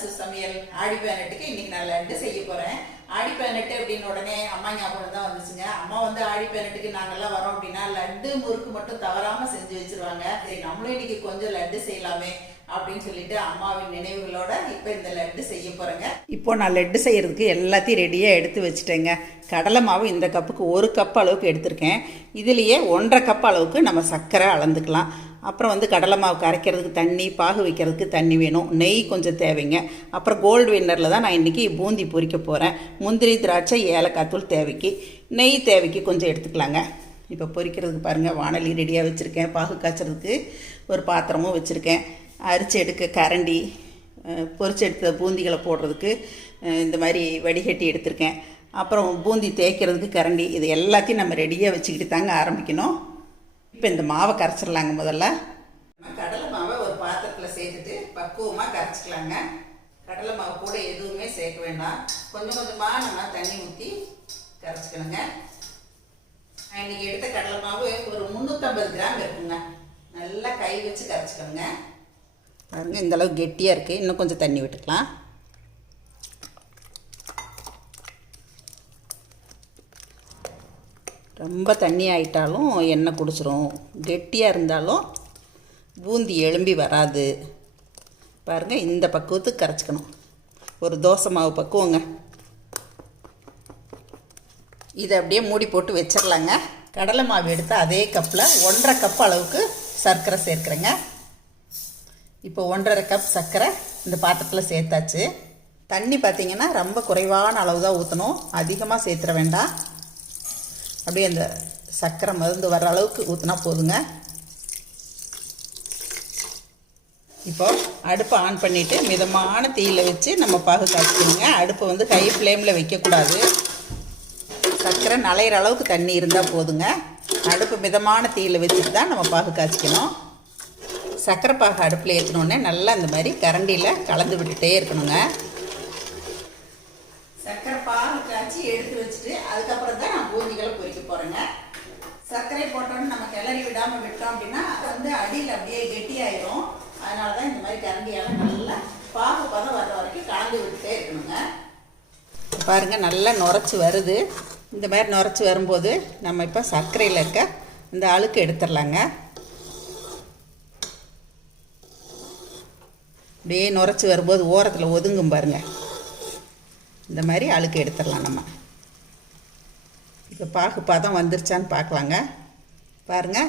அரசு சமையல் ஆடி பதினெட்டுக்கு இன்னைக்கு நான் லட்டு செய்ய போகிறேன் ஆடி பதினெட்டு அப்படின்னு உடனே அம்மா ஞாபகம் தான் வந்துச்சுங்க. அம்மா வந்து ஆடி பதினெட்டுக்கு நாங்கெல்லாம் வரோம் அப்படின்னா லட்டு முறுக்கு மட்டும் தவறாமல் செஞ்சு வச்சிருவாங்க. சரி நம்மளும் இன்னைக்கு கொஞ்சம் லட்டு செய்யலாமே அப்படின்னு சொல்லிட்டு அம்மாவின் நினைவுகளோட இப்போ இந்த லட்டு செய்ய போகிறேங்க இப்போ நான் லட்டு செய்கிறதுக்கு எல்லாத்தையும் ரெடியாக எடுத்து வச்சுட்டேங்க. கடலை மாவு இந்த கப்புக்கு ஒரு கப் அளவுக்கு எடுத்திருக்கேன். இதுலேயே ஒன்றரை கப் அளவுக்கு நம்ம சர்க்கரை அளந்துக்கலாம். அப்புறம் வந்து கடலை மாவு கரைக்கிறதுக்கு தண்ணி பாகு வைக்கிறதுக்கு தண்ணி வேணும். நெய் கொஞ்சம் தேவைங்க. அப்புறம் கோல்டு வின்னரில் தான் நான் இன்றைக்கி பூந்தி பொறிக்க போகிறேன் முந்திரி திராட்சை ஏலக்காய் தூள் தேவைக்கு. நெய் தேவைக்கு கொஞ்சம் எடுத்துக்கலாங்க. இப்போ பொறிக்கிறதுக்கு பாருங்கள் வானொலி ரெடியாக வச்சுருக்கேன். பாகு காய்ச்சறதுக்கு ஒரு பாத்திரமும் வச்சுருக்கேன். அரிச்சு எடுக்க கரண்டி அஹ், எடுத்த பூந்திகளை போடுறதுக்கு இந்த மாதிரி வடிகட்டி எடுத்திருக்கேன். அப்புறம் பூந்தி தேய்க்கிறதுக்கு கரண்டி இது எல்லாத்தையும் நம்ம ரெடியாக வச்சுக்கிட்டு தாங்க ஆரம்பிக்கணும். இப்போ இந்த மாவை கரைச்சிடலாங்க முதல்ல. கடலை மாவை ஒரு பாத்திரத்தில் சேர்த்துட்டு பக்குவமாக கரைச்சிக்கலாங்க. கடலை மாவு கூட எதுவுமே சேர்க்க வேண்டாம். கொஞ்சம் கொஞ்சமாக நம்ம தண்ணி ஊற்றி கரைச்சிக்கணுங்க. நான் இன்னைக்கு எடுத்த கடலை மாவு ஒரு முந்நூற்றம்பது கிராம் இருக்குங்க. நல்லா கை வச்சு கரைச்சிக்கணுங்க. பாருங்க இந்தளவு கெட்டியாக இருக்குது இன்னும் கொஞ்சம் தண்ணி விட்டுக்கலாம். ரொம்ப தண்ணி ஆயிட்டாலும் எண்ணெய் குடிச்சிரும். கெட்டியாக இருந்தாலும் பூந்தி எலும்பி வராது. பாருங்கள் இந்த பக்குவத்துக்கு கரைச்சிக்கணும். ஒரு தோசை மாவு பக்குவங்க. இதை அப்படியே மூடி போட்டு வச்சிடலாங்க கடலை மாவு எடுத்து அதே கப்பில் ஒன்றரை கப் அளவுக்கு சர்க்கரை சேர்க்குறேங்க. இப்போ ஒன்றரை கப் சர்க்கரை இந்த பாத்திரத்தில் சேர்த்தாச்சு. தண்ணி பார்த்திங்கன்னா ரொம்ப குறைவான அளவு தான் ஊற்றணும் அதிகமாக சேர்த்துற வேண்டாம். அப்படியே அந்த சர்க்கரை மருந்து வர அளவுக்கு ஊற்றினா போதுங்க. இப்போ அடுப்பை ஆன் பண்ணிவிட்டு மிதமான தீயில் வச்சு நம்ம பாகு காய்ச்சிக்கணுங்க. அடுப்பை வந்து ஹை ஃப்ளேமில் வைக்கக்கூடாது. சர்க்கரை நலையிற அளவுக்கு தண்ணி இருந்தால் போதுங்க. அடுப்பு மிதமான தீயில் வச்சுட்டு தான் நம்ம பாகு காய்ச்சிக்கணும். சர்க்கரை பாகு அடுப்பில் ஏற்றினோடனே நல்லா இந்த மாதிரி கரண்டியில் கலந்து விட்டுட்டே இருக்கணுங்க சர்க்கரை பாகு எடுத்து வச்சுட்டு அதுக்கப்புறம் தான் நான் பூந்திகளை பொறிக்க போகிறேங்க சர்க்கரை போட்டோன்னு நம்ம கிளறி விடாமல் விட்டோம் அப்படின்னா அது வந்து அடியில் அப்படியே கெட்டியாயிரும். அதனால தான் இந்த மாதிரி கரண்டியால் நல்லா பாகு பதம் வர்ற வரைக்கும் கலந்து விட்டுட்டே இருக்கணுங்க. பாருங்க நல்லா நுரைச்சி வருது. இந்த மாதிரி நுரைச்சி வரும்போது நம்ம இப்போ சர்க்கரையில் இருக்க இந்த அழுக்கு எடுத்துடலாங்க. அப்படியே நுரைச்சி வரும்போது ஓரத்தில் ஒதுங்கும் பாருங்கள் இந்த மாதிரி அழுக்கு எடுத்துடலாம் நம்ம. இப்போ பாகு பதம் வந்துருச்சான்னு பார்க்கலாங்க. பாருங்க.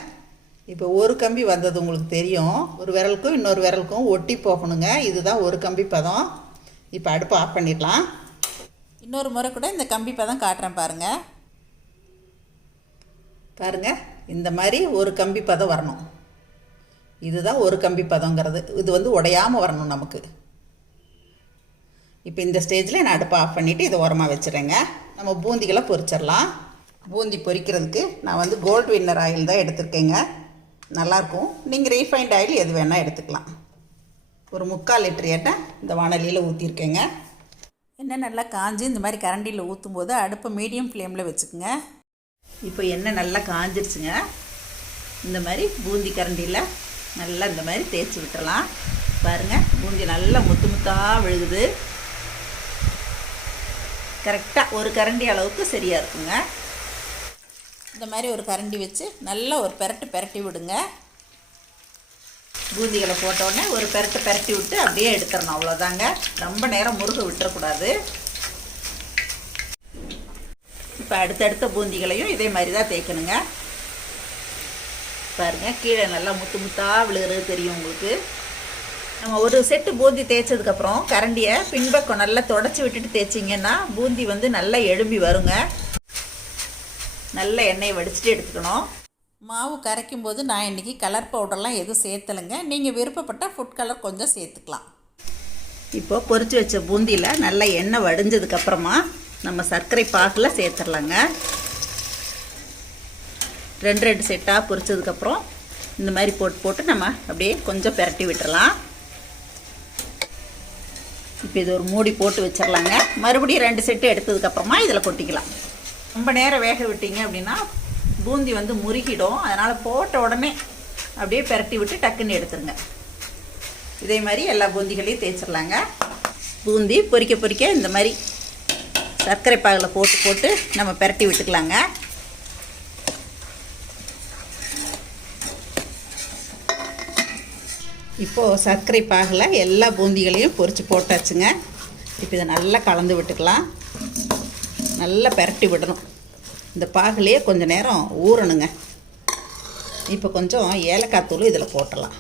இப்போ ஒரு கம்பி வந்தது உங்களுக்கு தெரியும். ஒரு விரலுக்கும் இன்னொரு விரலுக்கும் ஒட்டி போகணுங்க. இதுதான் ஒரு கம்பி பதம். இப்போ அடுப்பு ஆஃப் பண்ணிடலாம். இன்னொரு முறை கூட இந்த கம்பி பதம் காட்டுறேன் பாருங்க. பாருங்க. இந்த மாதிரி ஒரு கம்பி பதம் வரணும். இதுதான் ஒரு கம்பி பதங்கிறது இது வந்து உடையாமல் வரணும் நமக்கு. இப்போ இந்த ஸ்டேஜில் நான் அடுப்பை ஆஃப் பண்ணிவிட்டு இதை உரமாக வச்சுறேங்க நம்ம பூந்திகளை பொரிச்சிடலாம். பூந்தி பொரிக்கிறதுக்கு நான் வந்து கோல்ட் வின்னர் ஆயில் தான் எடுத்திருக்கேங்க. நல்லாயிருக்கும். நீங்கள் ரீஃபைண்ட் ஆயில் எது வேணால் எடுத்துக்கலாம். ஒரு முக்கால் லிட்டர் எண்ணெய் இந்த வானலியில் ஊற்றிருக்கேங்க எண்ணெய் நல்லா காஞ்சி இந்த மாதிரி கரண்டியில் ஊற்றும் போது அடுப்பை மீடியம் ஃப்ளேமில் வச்சுக்கோங்க. இப்போ எண்ணெய் நல்லா காஞ்சிருச்சுங்க. இந்த மாதிரி பூந்தி கரண்டியில் நல்லா இந்த மாதிரி தேய்ச்சி விட்டுறலாம் பாருங்கள் பூந்தி நல்லா முத்து முத்தாக விழுகுது. கரெக்டாக ஒரு கரண்டி அளவுக்கு சரியாக இருக்குங்க. இந்த மாதிரி ஒரு கரண்டி வச்சு நல்லா ஒரு பெரட்டு பெரட்டி விடுங்க. பூந்திகளை போட்டோடனே ஒரு பெரட்டு பெரட்டி விட்டு அப்படியே எடுத்துடணும் அவ்வளோதாங்க ரொம்ப நேரம் முருக விட்டுறக்கூடாது. இப்போ அடுத்தடுத்த பூந்திகளையும் இதே மாதிரி தான் தேய்க்கணுங்க. பாருங்கள் கீழே நல்லா முத்து முத்தாக விழுகிறது தெரியும் உங்களுக்கு. நம்ம ஒரு செட்டு பூந்தி தேய்ச்சதுக்கப்புறம் கரண்டியை பின்பக்கம் நல்லா தொடச்சி விட்டுட்டு தேய்ச்சிங்கன்னா பூந்தி வந்து நல்லா எழும்பி வருங்க. நல்ல எண்ணெயை வடிச்சிட்டு எடுத்துக்கணும். மாவு கரைக்கும் போது நான் இன்றைக்கி கலர் பவுடர்லாம் எதுவும் சேர்த்தலைங்க. நீங்கள் விருப்பப்பட்டால் ஃபுட் கலர் கொஞ்சம் சேர்த்துக்கலாம். இப்போது பொறிச்சு வச்ச பூந்தியில் நல்லா எண்ணெய் வடிஞ்சதுக்கப்புறமா நம்ம சர்க்கரை பாகில் சேர்த்துடலாங்க. ரெண்டு ரெண்டு செட்டாக பொரிச்சதுக்கப்புறம் இந்த மாதிரி போட்டு போட்டு நம்ம அப்படியே கொஞ்சம் பெரட்டி விட்டுறலாம் இப்போ இது ஒரு மூடி போட்டு வச்சிடலாங்க. மறுபடியும் ரெண்டு செட்டு எடுத்ததுக்கப்புறமா இதில் கொட்டிக்கலாம். ரொம்ப நேரம் வேக விட்டீங்க அப்படின்னா பூந்தி வந்து முறுகிடும். அதனால் போட்ட உடனே அப்படியே பெரட்டி விட்டு டக்குன்னு எடுத்துருங்க. இதே மாதிரி எல்லா பூந்திகளையும் தேய்ச்சிடலாங்க. பூந்தி பொறிக்க பொறிக்க இந்த மாதிரி சர்க்கரை பாகில் போட்டு போட்டு நம்ம பெரட்டி விட்டுக்கலாங்க. இப்போது சர்க்கரை பாகில் எல்லா பூந்திகளையும் பொரித்து போட்டாச்சுங்க. இப்போ இதை நல்லா கலந்து விட்டுக்கலாம். நல்லா பிரட்டி விடணும். இந்த பாகுலேயே கொஞ்சம் நேரம் ஊறணுங்க. இப்போ கொஞ்சம் ஏலக்காய் தூள் இதில் போட்டலாம்.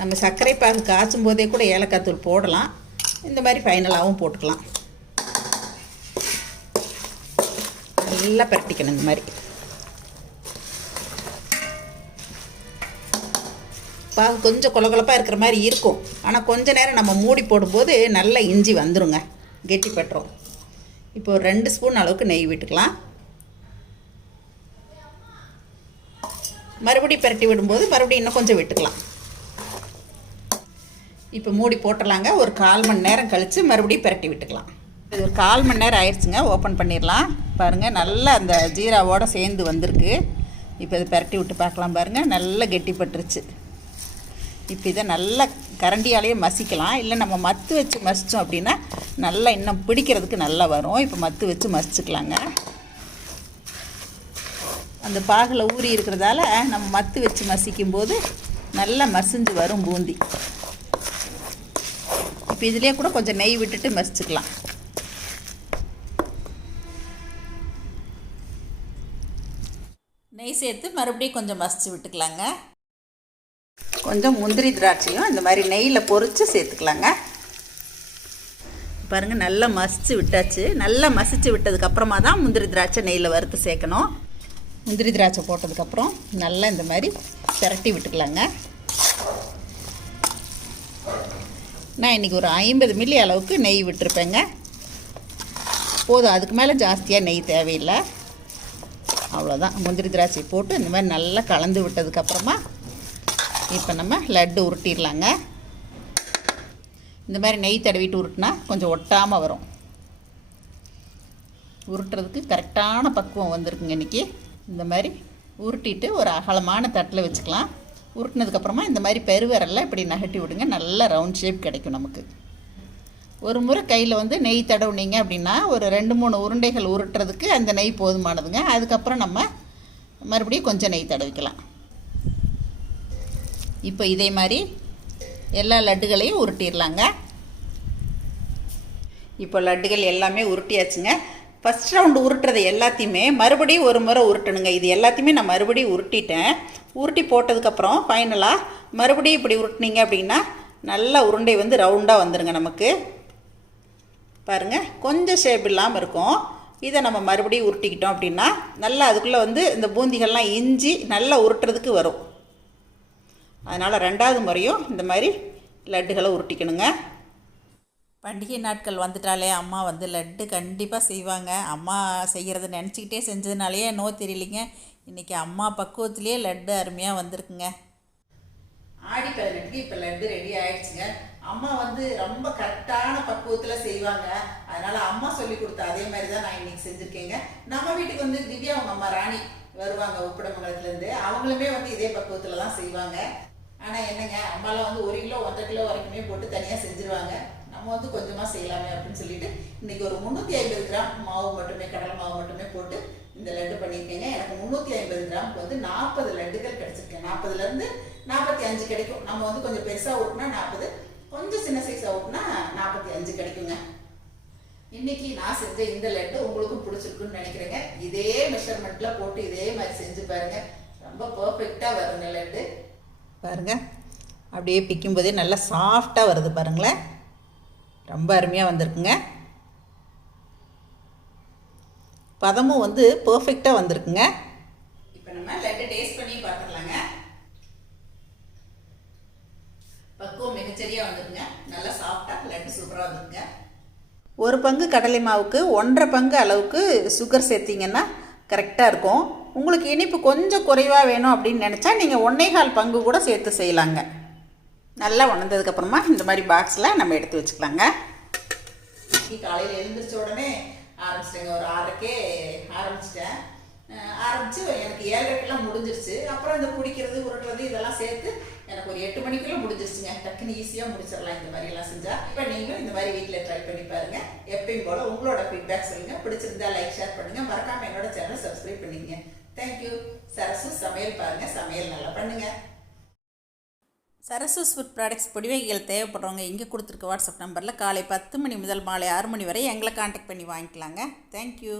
நம்ம சர்க்கரை பாகு காய்ச்சும் போதே கூட ஏலக்காய் தூள் போடலாம். இந்த மாதிரி ஃபைனலாகவும் போட்டுக்கலாம். நல்லா பிரட்டிக்கணும் இந்த மாதிரி. பா கொஞ்சம் கொலகொலப்பாக இருக்கிற மாதிரி இருக்கும். ஆனால் கொஞ்ச நேரம் நம்ம மூடி போடும்போது நல்ல இஞ்சி வந்துருங்க. கெட்டி பட்டுரும். இப்போ ஒரு ரெண்டு ஸ்பூன் அளவுக்கு நெய் விட்டுக்கலாம். மறுபடியும் பிரட்டி விடும்போது மறுபடியும் இன்னும் கொஞ்சம் விட்டுக்கலாம். இப்போ மூடி போட்டுடலாங்க. ஒரு கால் மணி நேரம் கழித்து மறுபடியும் பிரட்டி விட்டுக்கலாம். இது ஒரு கால் மணி நேரம் ஆயிடுச்சுங்க. ஓப்பன் பண்ணிடலாம். பாருங்கள் நல்லா அந்த ஜீராவோட சேர்ந்து வந்திருக்கு. இப்போ இதை பிரட்டி விட்டு பார்க்கலாம் பாருங்கள் நல்லா கெட்டிப்பட்டுருச்சு இப்போ இதை நல்லா கரண்டியாலேயே மசிக்கலாம். இல்லை நம்ம மத்து வச்சு மசித்தோம் அப்படின்னா நல்லா இன்னும் பிடிக்கிறதுக்கு நல்லா வரும். இப்போ மத்து வச்சு மசிச்சுக்கலாங்க. அந்த பாகில் ஊறி இருக்கிறதால நம்ம மத்து வச்சு மசிக்கும் போது நல்லா மசிஞ்சு வரும் பூந்தி. இப்போ இதுலேயே கூட கொஞ்சம் நெய் விட்டுட்டு மசிச்சுக்கலாம். நெய் சேர்த்து மறுபடியும் கொஞ்சம் மசிச்சு விட்டுக்கலாங்க. கொஞ்சம் முந்திரி திராட்சையும் இந்த மாதிரி நெய்யில் பொறித்து சேர்த்துக்கலாங்க. பாருங்கள் நல்லா மசிச்சு விட்டாச்சு. நல்லா மசிச்சு விட்டதுக்கப்புறமா தான் முந்திரி திராட்சை நெய்யில் வறுத்து சேர்க்கணும். முந்திரி திராட்சை போட்டதுக்கப்புறம் நல்லா இந்த மாதிரி திரட்டி விட்டுக்கலாங்க. நான் இன்றைக்கி ஒரு ஐம்பது மில்லி அளவுக்கு நெய் விட்டுருப்பேங்க. போதும் அதுக்கு மேலே ஜாஸ்தியாக நெய் தேவையில்லை. அவ்வளோதான் முந்திரி திராட்சை போட்டு இந்த மாதிரி நல்லா கலந்து விட்டதுக்கப்புறமா இப்போ நம்ம லட்டு உருட்டிடலாங்க. இந்த மாதிரி நெய் தடவிட்டு உருட்டினா கொஞ்சம் ஒட்டாமல் வரும். உருட்டுறதுக்கு கரெக்டான பக்குவம் வந்திருக்குங்க இன்றைக்கி இந்த மாதிரி உருட்டிட்டு ஒரு அகலமான தட்டில் வச்சுக்கலாம். உருட்டினதுக்கப்புறமா இந்த மாதிரி பெருவிரலில் இப்படி நகட்டி விடுங்க. நல்ல ரவுண்ட் ஷேப் கிடைக்கும் நமக்கு. ஒரு முறை கையில் வந்து நெய் தடவுனீங்க அப்படின்னா ஒரு ரெண்டு மூணு உருண்டைகள் உருட்டுறதுக்கு அந்த நெய் போதுமானதுங்க. அதுக்கப்புறம் நம்ம மறுபடியும் கொஞ்சம் நெய் தடவிக்கலாம். இப்போ இதே மாதிரி எல்லா லட்டுகளையும் உருட்டிடலாங்க. இப்போ லட்டுகள் எல்லாமே உருட்டியாச்சுங்க. ஃபஸ்ட் ரவுண்டு உருட்டுறது எல்லாத்தையுமே மறுபடியும் ஒரு முறை உருட்டணுங்க. இது எல்லாத்தையுமே நான் மறுபடியும் உருட்டிட்டேன். உருட்டி போட்டதுக்கப்புறம் ஃபைனலாக மறுபடியும் இப்படி உருட்டினீங்க அப்படின்னா நல்லா உருண்டை வந்து ரவுண்டாக வந்துடுங்க நமக்கு. பாருங்கள் கொஞ்சம் ஷேப் இல்லாமல் இருக்கும். இதை நம்ம மறுபடியும் உருட்டிக்கிட்டோம் அப்படின்னா நல்லா அதுக்குள்ளே வந்து இந்த பூந்திகள்லாம் இஞ்சி நல்லா உருட்டுறதுக்கு வரும். அதனால் ரெண்டாவது முறையும் இந்த மாதிரி லட்டுகளை உருட்டிக்கணுங்க. பண்டிகை நாட்கள் வந்துட்டாலே அம்மா வந்து லட்டு கண்டிப்பாக செய்வாங்க. அம்மா செய்கிறத நினச்சிக்கிட்டே செஞ்சதுனாலேயே நோ தெரியலிங்க. இன்றைக்கி அம்மா பக்குவத்திலே லட்டு அருமையாக வந்திருக்குங்க. ஆடி பதினெட்டுக்கு இப்போ லட்டு ரெடி ஆயிடுச்சுங்க. அம்மா வந்து ரொம்ப கரெக்டான பக்குவத்தில் செய்வாங்க. அதனால அம்மா சொல்லி கொடுத்த அதே மாதிரி தான் நான் இன்னைக்கு செஞ்சுருக்கேங்க. நம்ம வீட்டுக்கு வந்து திவ்யா அவங்க அம்மா ராணி வருவாங்க உப்பிடமங்கலத்துலேருந்து அவங்களுமே வந்து இதே பக்குவத்தில் தான் செய்வாங்க. ஆனால் என்னங்க அம்மாலாம் வந்து ஒரு கிலோ ஒன்றரை கிலோ வரைக்குமே போட்டு தனியாக செஞ்சுருவாங்க. நம்ம வந்து கொஞ்சமாக செய்யலாமே அப்படின்னு சொல்லிட்டு இன்னைக்கு ஒரு முந்நூற்றி ஐம்பது கிராம் மாவு மட்டுமே கடலை மாவு மட்டுமே போட்டு இந்த லட்டு பண்ணியிருக்கேங்க. எனக்கு முந்நூற்றி ஐம்பது கிராமுக்கு வந்து நாற்பது லட்டுகள் கிடச்சிருக்கேன் நாற்பதுலேருந்து நாற்பத்தி அஞ்சு கிடைக்கும். நம்ம வந்து கொஞ்சம் பெருசாக ஊட்டினா நாற்பது கொஞ்சம் சின்ன சைஸாக ஊட்டினா நாற்பத்தி அஞ்சு கிடைக்குங்க. இன்னைக்கு நான் செஞ்ச இந்த லட்டு உங்களுக்கும் பிடிச்சிருக்குன்னு நினைக்கிறேங்க. இதே மெஷர்மெண்ட்டில் போட்டு இதே மாதிரி செஞ்சு பாருங்க. ரொம்ப பர்ஃபெக்டாக வருங்க லட்டு. பாருங்க. அப்படியே பிக்கும்போதே நல்லா சாஃப்டாக வருது பாருங்களேன். ரொம்ப அருமையாக வந்திருக்குங்க. பதமும் வந்து பர்ஃபெக்டாக வந்திருக்குங்க. இப்போ நம்ம லட்டு டேஸ்ட் பண்ணி பார்த்துடலாங்க. பக்குவம் மிகச்சரியாக வந்துருங்க நல்லா சாஃப்டாக லட்டு சூப்பராக வந்துருங்க ஒரு பங்கு கடலை மாவுக்கு ஒன்றரை பங்கு அளவுக்கு சுகர் சேர்த்திங்கன்னா கரெக்டாக இருக்கும். உங்களுக்கு இனிப்பு கொஞ்சம் குறைவாக வேணும் அப்படின்னு நினச்சா நீங்கள் ஒன்னேகால் பங்கு கூட சேர்த்து செய்யலாங்க. நல்லா உணர்ந்ததுக்கப்புறமா இந்த மாதிரி பாக்ஸில் நம்ம எடுத்து வச்சுக்கலாங்க. காலையில் எழுந்திரிச்ச உடனே ஆரம்பிச்சிட்டேங்க. ஒரு ஆறுக்கே ஆரம்பிச்சிட்டேன். ஆரம்பித்து எனக்கு ஏழரைக்கெல்லாம் முடிஞ்சிருச்சு. அப்புறம் இந்த குடிக்கிறது உருட்டுறது இதெல்லாம் சேர்த்து எனக்கு ஒரு எட்டு மணிக்கெல்லாம் முடிஞ்சிருச்சுங்க. டக்குன்னு ஈஸியாக முடிச்சிடலாம் இந்த மாதிரிலாம் செஞ்சால் இப்போ நீங்களும் இந்த மாதிரி வீட்டில் ட்ரை பண்ணி பாருங்கள் எப்பயும் போல் உங்களோட ஃபீட்பேக் சொல்லுங்கள் பிடிச்சிருந்தா லைக் ஷேர் பண்ணுங்கள் மறக்காம என்னோட சேனல் சப்ஸ்கிரைப் பண்ணிக்கங்க. தேங்க்யூ சரசு சமையல் பாருங்க சமையல் நல்லா பண்ணுங்க. சரசு ஃபுட் ப்ராடக்ட்ஸ் பொடிவகைகள் தேவைப்படுறவங்க இங்கே கொடுத்துருக்க வாட்ஸ்அப் நம்பரில் காலை பத்து மணி முதல் மாலை ஆறு மணி வரை எங்களை காண்டாக்ட் பண்ணி வாங்கிக்கலாங்க. தேங்க்யூ